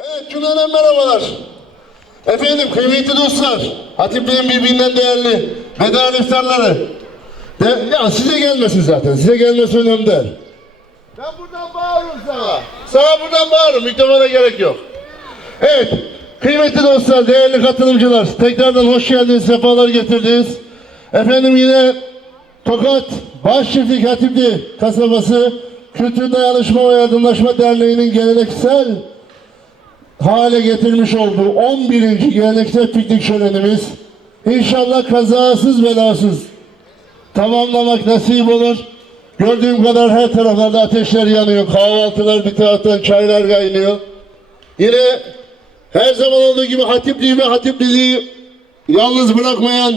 Evet cümleden merhabalar. Efendim kıymetli dostlar, Hatip Bey'in birbirinden değerli veda iftarları. De, ya size gelmesin zaten, size gelmesi önemli değil. Ben buradan bağırırım sana. Sana buradan bağırırım, mikrofona gerek yok. Evet, kıymetli dostlar, değerli katılımcılar, tekrardan hoş geldiniz, sefalar getirdiniz. Efendim yine Tokat Başçiftlik Hatipli kasabası Kültür Dayanışma ve Yardımlaşma Derneği'nin geleneksel hale getirmiş olduğu 11. geleneksel piknik şölenimiz inşallah kazasız belasız tamamlamak nasip olur. Gördüğüm kadar her taraflarda ateşler yanıyor. Kahvaltılar bir taraftan çaylar kaynıyor. Yine her zaman olduğu gibi Hatipliği ve Hatipliliği yalnız bırakmayan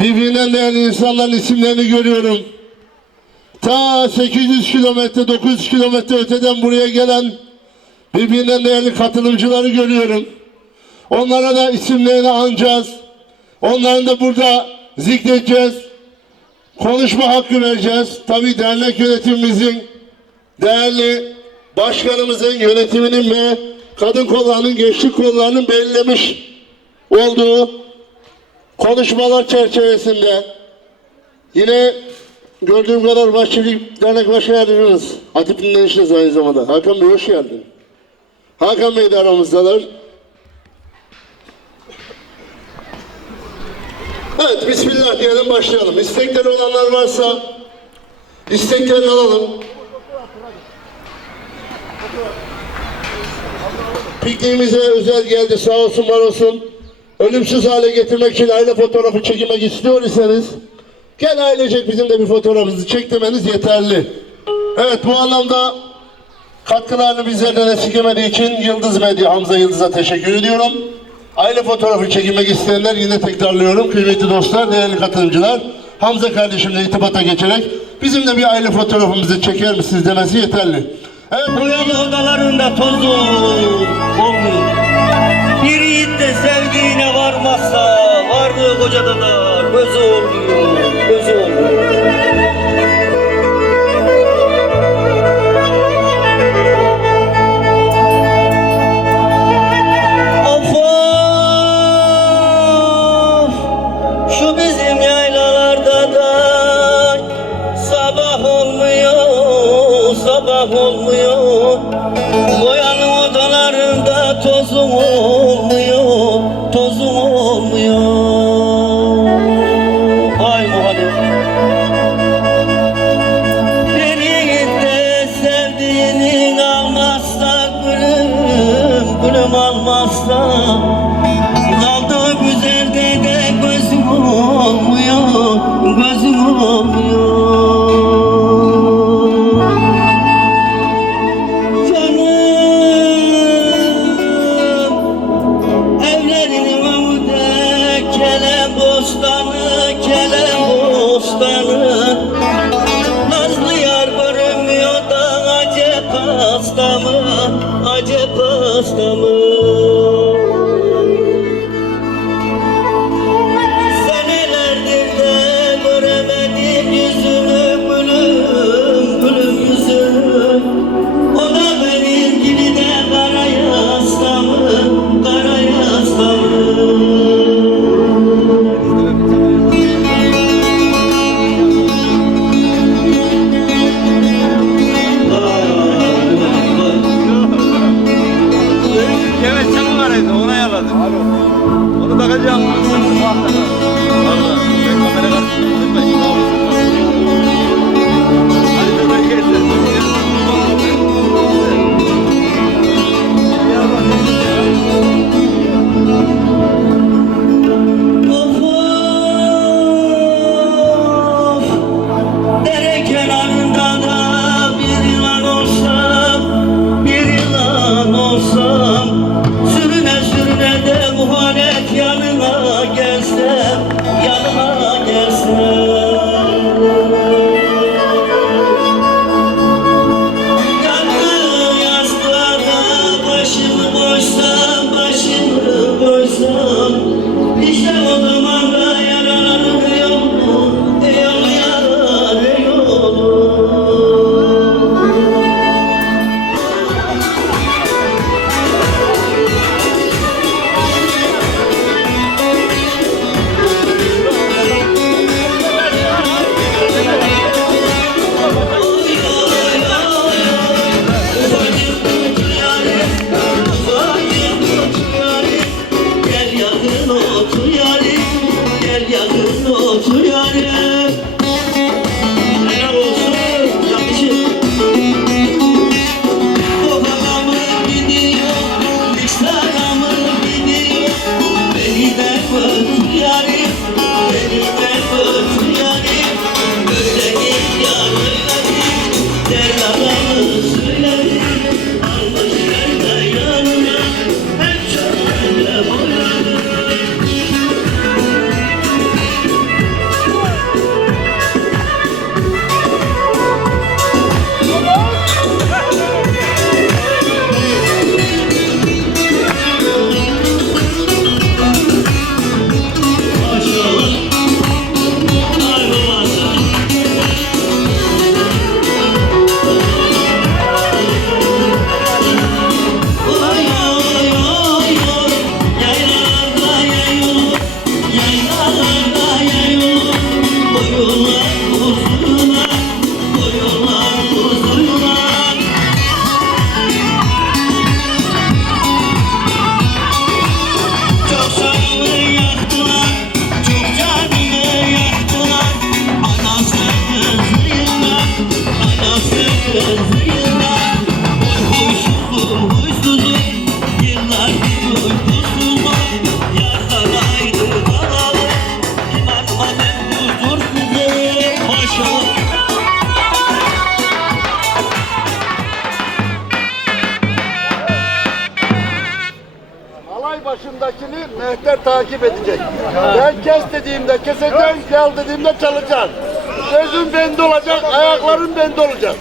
birbirinden değerli insanların isimlerini görüyorum. Ta 800 kilometre, 900 kilometre öteden buraya gelen birbirinden değerli katılımcıları görüyorum. Onlara da isimlerini anacağız. Onların da burada zikredeceğiz. Konuşma hakkı vereceğiz. Tabii dernek yönetimimizin, değerli başkanımızın yönetiminin ve kadın kollarının, gençlik kollarının belirlemiş olduğu konuşmalar çerçevesinde yine gördüğüm kadar başçılık dernek başkan yardımcımız Hatip'in eniştesi aynı zamanda. Hakan Bey hoş geldin. Hakan Bey de aramızdalar. Evet, Bismillah diyelim başlayalım. İstekleri olanlar varsa isteklerini alalım. Pikniğimize özel geldi sağ olsun var olsun. Ölümsüz hale getirmek için aile fotoğrafı çekmek istiyor iseniz gel ailecek bizim de bir fotoğrafımızı çektirmeniz yeterli. Evet bu anlamda katkılarını bizlerden esirgemediği için Yıldız Medya Hamza Yıldız'a teşekkür ediyorum. Aile fotoğrafı çekilmek isteyenler yine tekrarlıyorum kıymetli dostlar, değerli katılımcılar. Hamza kardeşimle irtibata geçerek bizim de bir aile fotoğrafımızı çeker misiniz demesi yeterli. Evet, Boyalı odalarında tozu olmuyor. Bir yiğit de sevdiğine varmazsa vardığı kocada da gözü olmuyor, gözü olmuyor. Sabah olmuyor. Boyalı Angela. Gel dediğimde çalacaksın. Gözün bende olacak, ayakların bende olacak.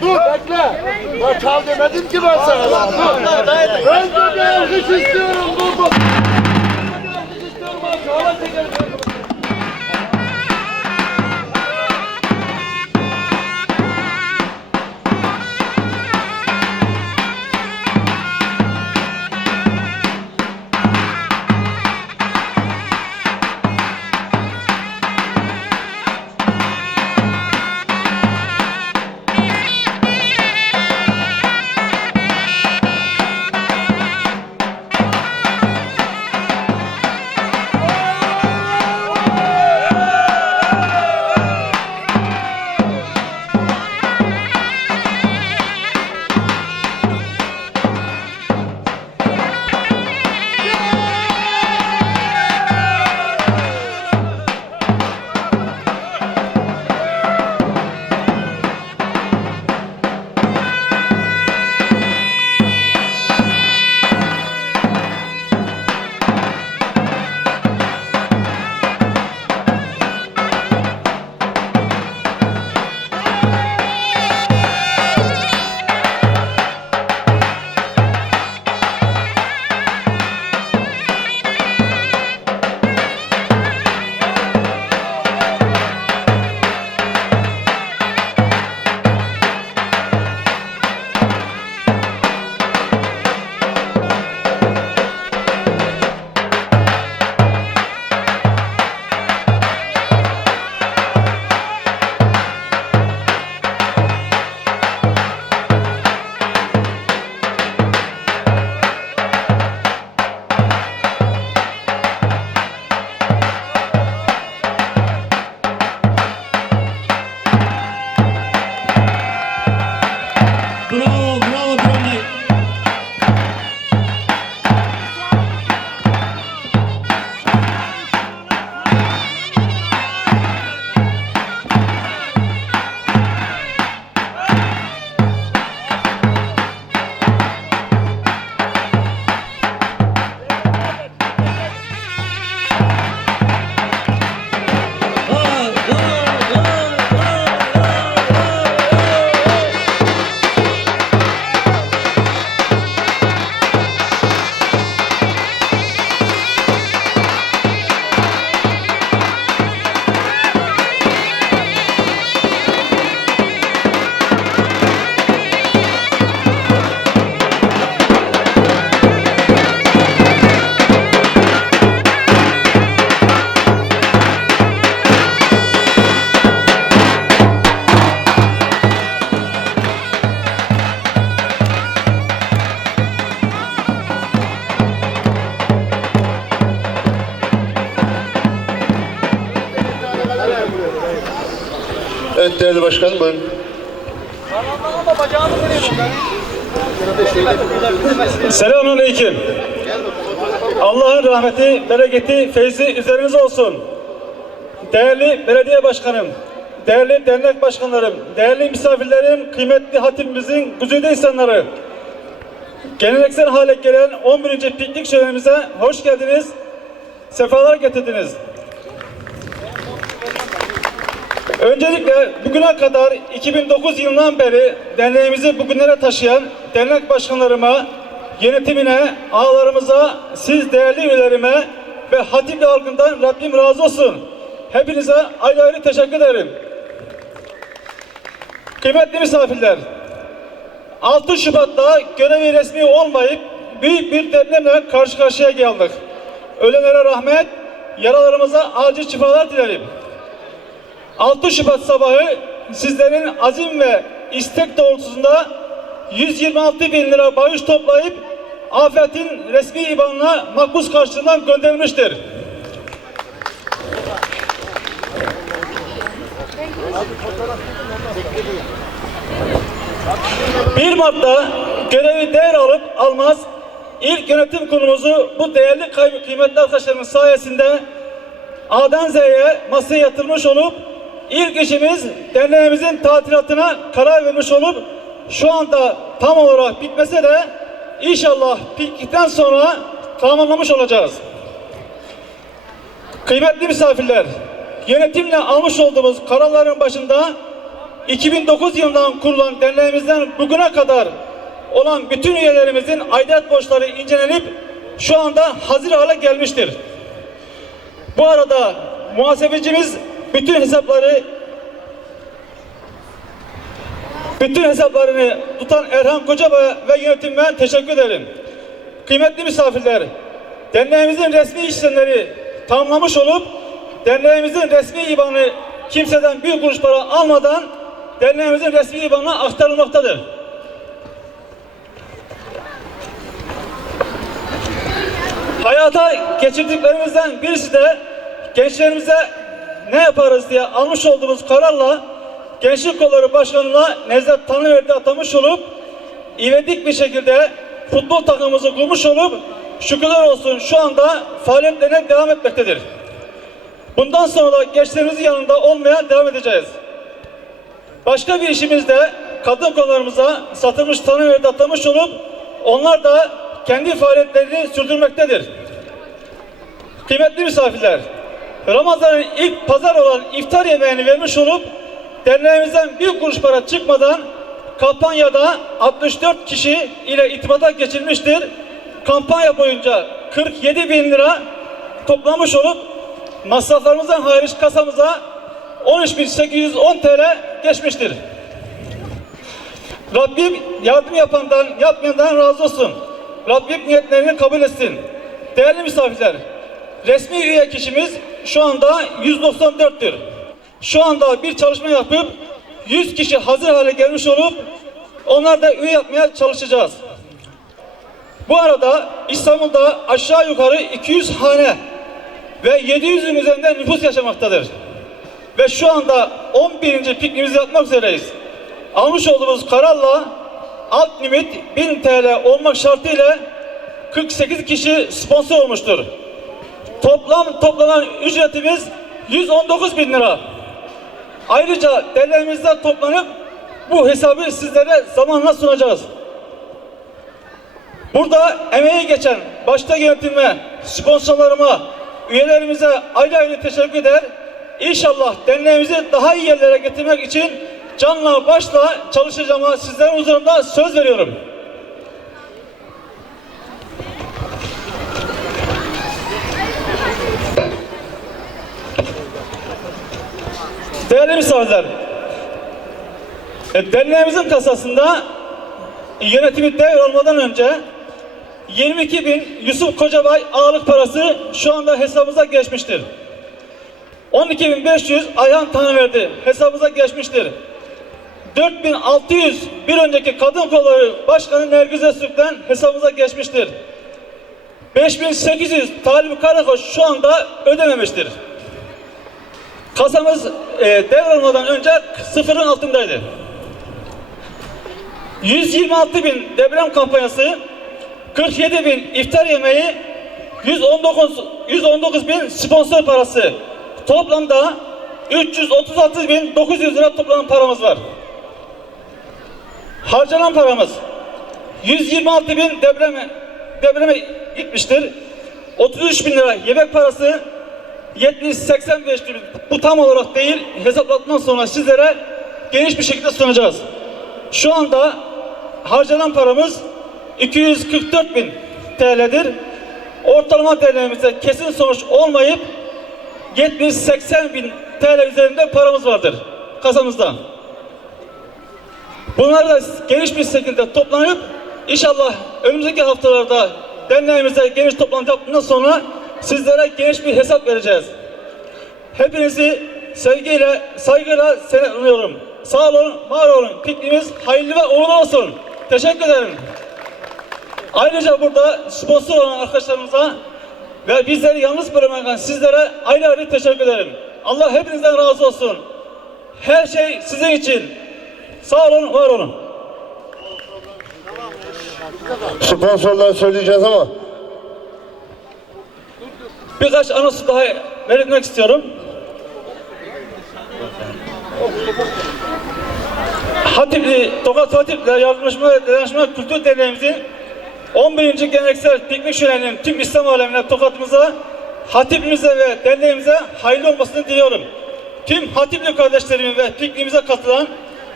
Dur bekle. Ben çal demedim ki ben sana. Dur. De bir alkış istiyorum. Dur dur. De bir alkış istiyorum. Hala çekelim. Evet değerli başkanım buyurun. Selamünaleyküm. Allah'ın rahmeti, bereketi, feyzi üzerinize olsun. Değerli belediye başkanım, değerli dernek başkanlarım, değerli misafirlerim, kıymetli hatimimizin güzide insanları. Geleneksel hale gelen 11. piknik şölenimize hoş geldiniz, sefalar getirdiniz. Öncelikle bugüne kadar 2009 yılından beri derneğimizi bugünlere taşıyan dernek başkanlarıma, yönetimine, ağalarımıza, siz değerli üyelerime ve Hatipli halkından Rabbim razı olsun. Hepinize ayrı ayrı teşekkür ederim. Kıymetli misafirler, 6 Şubat'ta görevi resmi olmayıp büyük bir depremle karşı karşıya geldik. Ölenlere rahmet, yaralarımıza acil şifalar dilerim. 6 Şubat sabahı sizlerin azim ve istek doğrultusunda 126 bin lira bağış toplayıp afetin resmi ibanına makbuz karşılığından gönderilmiştir. Bir Mart'ta görevi değer alıp almaz ilk yönetim kurulumuzu bu değerli kıymetli arkadaşlarımız sayesinde A'dan Z'ye masaya yatırmış olup ilk işimiz derneğimizin tatilatına karar vermiş olup şu anda tam olarak bitmese de inşallah bittikten sonra tamamlamış olacağız. Kıymetli misafirler, yönetimle almış olduğumuz kararların başında 2009 yılından kurulan derneğimizden bugüne kadar olan bütün üyelerimizin aidat borçları incelenip şu anda hazır hale gelmiştir. Bu arada muhasebecimiz bütün hesapları bütün hesaplarını tutan Erhan Kocabay ve yönetimine teşekkür ederim. Kıymetli misafirler, derneğimizin resmi işlemleri tamamlamış olup derneğimizin resmi ibanı kimseden bir kuruş para almadan derneğimizin resmi ibanına aktarılmaktadır. Hayata geçirdiklerimizden birisi de gençlerimize ne yaparız diye almış olduğumuz kararla Gençlik Kolları Başkanı'na Nevzat Tanrıverdi atamış olup ivedik bir şekilde futbol takımımızı kurmuş olup şükürler olsun şu anda faaliyetlerine devam etmektedir. Bundan sonra da gençlerimizin yanında olmaya devam edeceğiz. Başka bir işimiz de kadın kollarımıza satılmış tanıverdi atamış olup onlar da kendi faaliyetlerini sürdürmektedir. Kıymetli misafirler, Ramazan'ın ilk pazar olan iftar yemeğini vermiş olup derneğimizden bir kuruş para çıkmadan kampanyada 64 kişi ile irtibata geçilmiştir. Kampanya boyunca 47 bin lira toplamış olup masraflarımızdan hariç kasamıza 13.810 TL geçmiştir. Rabbim yardım yapandan, yapmayandan razı olsun. Rabbim niyetlerini kabul etsin. Değerli misafirler, resmi üye kişimiz şu anda 194'tür. Şu anda bir çalışma yapıp 100 kişi hazır hale gelmiş olup onlar da üye yapmaya çalışacağız. Bu arada İstanbul'da aşağı yukarı 200 hane ve 700'ün üzerinde nüfus yaşamaktadır. Ve şu anda 11. pikniğimizi yapmak üzereyiz. Almış olduğumuz kararla alt limit 1000 TL olmak şartıyla 48 kişi sponsor olmuştur. Toplam toplanan ücretimiz 119 bin lira. Ayrıca derneğimizden toplanıp bu hesabı sizlere zamanla sunacağız. Burada emeği geçen başta yönetime, sponsorlarıma, üyelerimize ayrı ayrı teşekkür eder. İnşallah derneğimizi daha iyi yerlere getirmek için canla başla çalışacağıma sizlerin huzurunda söz veriyorum. Değerli misafirler, e, derneğimizin kasasında yönetimi devralmadan önce 22 bin Yusuf Kocabay ağırlık parası şu anda hesabımıza geçmiştir. 12.500 Ayhan Tanrıverdi hesabımıza geçmiştir. 4600 bir önceki kadın kolları başkanı Nergiz Öztürk'ten hesabımıza geçmiştir. 5800 Talip Karakoç şu anda ödememiştir. Kasamız e, devralmadan önce sıfırın altındaydı. 126 bin deprem kampanyası, 47 bin iftar yemeği, 119, 119 bin sponsor parası. Toplamda 336 bin 900 lira toplanan paramız var. Harcanan paramız 126 bin depreme, depreme gitmiştir. 33 bin lira yemek parası, 70-85 bin bu tam olarak değil hesaplatmadan sonra sizlere geniş bir şekilde sunacağız. Şu anda harcanan paramız 244 bin TL'dir. Ortalama değerlerimizde kesin sonuç olmayıp 70-80 bin TL üzerinde paramız vardır kasamızda. Bunlar da geniş bir şekilde toplanıp inşallah önümüzdeki haftalarda derneğimizde geniş toplantı yaptıktan sonra sizlere geniş bir hesap vereceğiz. Hepinizi sevgiyle, saygıyla selamlıyorum. Sağ olun, var olun. Pikniğimiz hayırlı ve uğurlu olsun. Teşekkür ederim. Ayrıca burada sponsor olan arkadaşlarımıza ve bizleri yalnız bırakmayan sizlere ayrı ayrı teşekkür ederim. Allah hepinizden razı olsun. Her şey sizin için. Sağ olun, var olun. Sponsorları söyleyeceğiz ama Birkaç anonsu daha verilmek istiyorum. Hatipli, Tokat Hatip'le Yardımlaşma Dayanışma Kültür Derneğimizin 11. geleneksel piknik şöleninin tüm İslam alemine, tokatımıza, hatipimize ve derneğimize hayırlı olmasını diliyorum. Tüm hatipli kardeşlerimi ve pikniğimize katılan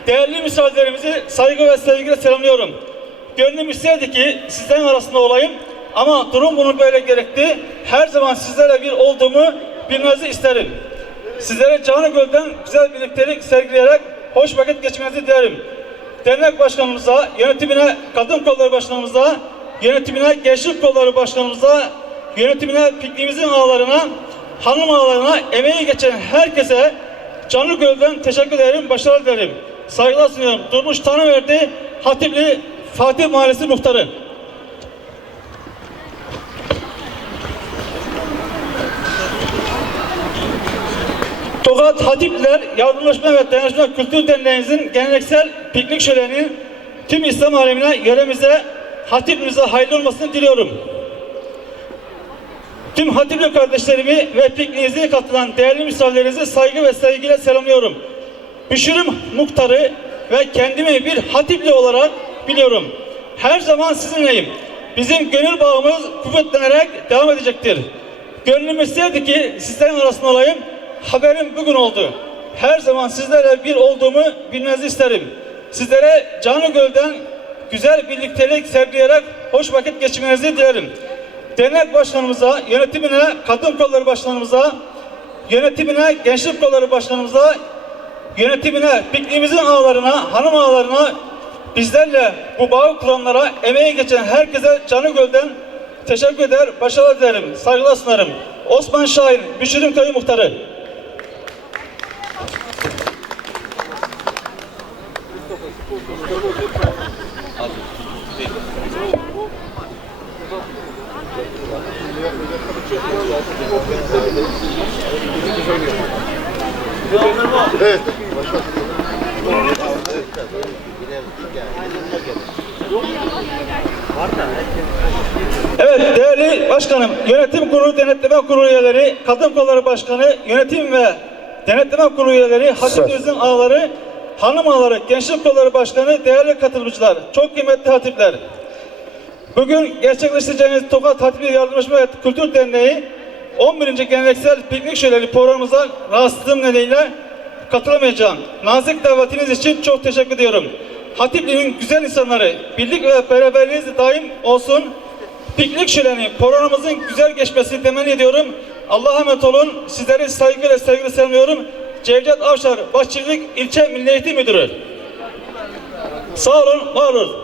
değerli misafirlerimizi saygı ve sevgiyle selamlıyorum. Gönlüm isterdi ki sizlerin arasında olayım ama durum bunu böyle gerekti. Her zaman sizlerle bir olduğumu bilmenizi isterim. Sizlere canı gölden güzel birliktelik sergileyerek hoş vakit geçmenizi dilerim. Dernek başkanımıza, yönetimine, kadın kolları başkanımıza, yönetimine, gençlik kolları başkanımıza, yönetimine, pikniğimizin ağalarına, hanım ağalarına, emeği geçen herkese canı gölden teşekkür ederim, başarılar dilerim. Saygılar sunuyorum. Durmuş Tanrıverdi, Hatipli Fatih Mahallesi Muhtarı. Tokat Hatipliler Yardımlaşma ve Dayanışma Kültür Derneğimizin geleneksel piknik şöleni tüm İslam alemine, yöremize, Hatiplimize hayırlı olmasını diliyorum. Tüm Hatipli kardeşlerimi ve pikniğinize katılan değerli misafirlerinizi saygı ve sevgiyle selamlıyorum. Büşürüm muhtarı ve kendimi bir Hatipli olarak biliyorum. Her zaman sizinleyim. Bizim gönül bağımız kuvvetlenerek devam edecektir. Gönlüm isterdi ki sizlerin arasında olayım. Haberim bugün oldu. Her zaman sizlerle bir olduğumu bilmenizi isterim. Sizlere canı gölden güzel birliktelik sergileyerek hoş vakit geçirmenizi dilerim. Dernek başkanımıza, yönetimine, kadın kolları başkanımıza, yönetimine, gençlik kolları başkanımıza, yönetimine, pikniğimizin ağalarına, hanım ağalarına, bizlerle bu bağı kuranlara, emeği geçen herkese canı gölden teşekkür eder, başarılar dilerim, saygılar sunarım. Osman Şahin, Büşürüm Köyü Muhtarı. Evet değerli başkanım, yönetim kurulu denetleme kurulu üyeleri, kadın kolları başkanı, yönetim ve denetleme kurulu üyeleri, hatiplerimizin ağaları, hanım ağaları, gençlik kolları başkanı, değerli katılımcılar, çok kıymetli hatipler. Bugün gerçekleştireceğimiz Tokat Hatipli Yardımlaşma ve Kültür Derneği 11. geleneksel piknik şöleni programımıza rahatsızlığım nedeniyle katılamayacağım. Nazik davetiniz için çok teşekkür ediyorum. Hatipli'nin güzel insanları, birlik ve beraberliğiniz daim olsun. Piknik şöleni programımızın güzel geçmesini temenni ediyorum. Allah'a emanet olun. Sizleri saygıyla sevgiyle selamlıyorum. Cevdet Avşar, Başçılık İlçe Milli Eğitim Müdürü. Sağ olun, var olun.